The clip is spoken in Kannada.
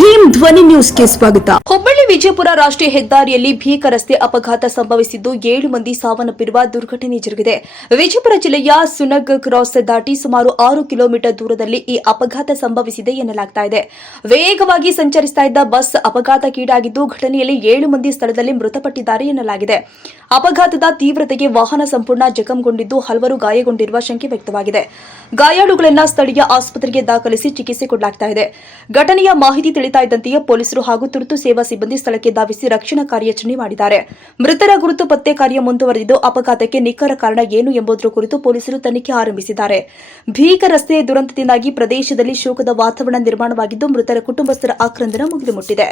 ಭೀಮ್ ಧ್ವನಿ ನ್ಯೂಸ್ಗೆ ಸ್ವಾಗತ. ಹುಬ್ಬಳ್ಳಿ ವಿಜಯಪುರ ರಾಷ್ಟ್ರೀಯ ಹೆದ್ದಾರಿಯಲ್ಲಿ ಭೀಕರ ರಸ್ತೆ ಅಪಘಾತ ಸಂಭವಿಸಿದ್ದು 7 ಮಂದಿ ಸಾವನ್ನಪ್ಪಿರುವ ದುರ್ಘಟನೆ ಜರುಗಿದೆ. ವಿಜಯಪುರ ಜಿಲ್ಲೆಯ ಸುನಗ್ ಕ್ರಾಸ್ ದಾಟಿ ಸುಮಾರು 6 ಕಿಲೋಮೀಟರ್ ದೂರದಲ್ಲಿ ಈ ಅಪಘಾತ ಸಂಭವಿಸಿದೆ ಎನ್ನಲಾಗುತ್ತಿದೆ. ವೇಗವಾಗಿ ಸಂಚರಿಸುತ್ತಾ ಇದ್ದ ಬಸ್ ಅಪಘಾತಕ್ಕೀಡಾಗಿದ್ದು ಘಟನೆಯಲ್ಲಿ 7 ಮಂದಿ ಸ್ಥಳದಲ್ಲಿ ಮೃತಪಟ್ಟಿದ್ದಾರೆ ಎನ್ನಲಾಗಿದೆ. ಅಪಘಾತದ ತೀವ್ರತೆಗೆ ವಾಹನ ಸಂಪೂರ್ಣ ಜಖಂಗೊಂಡಿದ್ದು ಹಲವರು ಗಾಯಗೊಂಡಿರುವ ಶಂಕೆ ವ್ಯಕ್ತವಾಗಿದೆ. ಗಾಯಾಳುಗಳನ್ನು ಸ್ಥಳೀಯ ಆಸ್ಪತ್ರೆಗೆ ದಾಖಲಿಸಿ ಚಿಕಿತ್ಸೆ ಕೊಡಲಾಗುತ್ತಿದೆ. ಘಟನೆಯ ಮಾಹಿತಿ ತಿಳಿತಾ ಇದ್ದಂತೆಯೇ ಪೊಲೀಸರು ಹಾಗೂ ತುರ್ತು ಸೇವಾ ಸಿಬ್ಬಂದಿ ಸ್ಥಳಕ್ಕೆ ಧಾವಿಸಿ ರಕ್ಷಣಾ ಕಾರ್ಯಾಚರಣೆ ಮಾಡಿದ್ದಾರೆ. ಮೃತರ ಗುರುತು ಪತ್ತೆ ಕಾರ್ಯ ಮುಂದುವರೆದಿದ್ದು ಅಪಘಾತಕ್ಕೆ ನಿಖರ ಕಾರಣ ಏನು ಎಂಬುದರ ಕುರಿತು ಪೊಲೀಸರು ತನಿಖೆ ಆರಂಭಿಸಿದ್ದಾರೆ. ಭೀಕರ ರಸ್ತೆ ದುರಂತದಿಂದಾಗಿ ಪ್ರದೇಶದಲ್ಲಿ ಶೋಕದ ವಾತಾವರಣ ನಿರ್ಮಾಣವಾಗಿದ್ದು ಮೃತರ ಕುಟುಂಬಸ್ಥರ ಆಕ್ರಂದನ ಮುಗಿಲು ಮುಟ್ಟಿದೆ.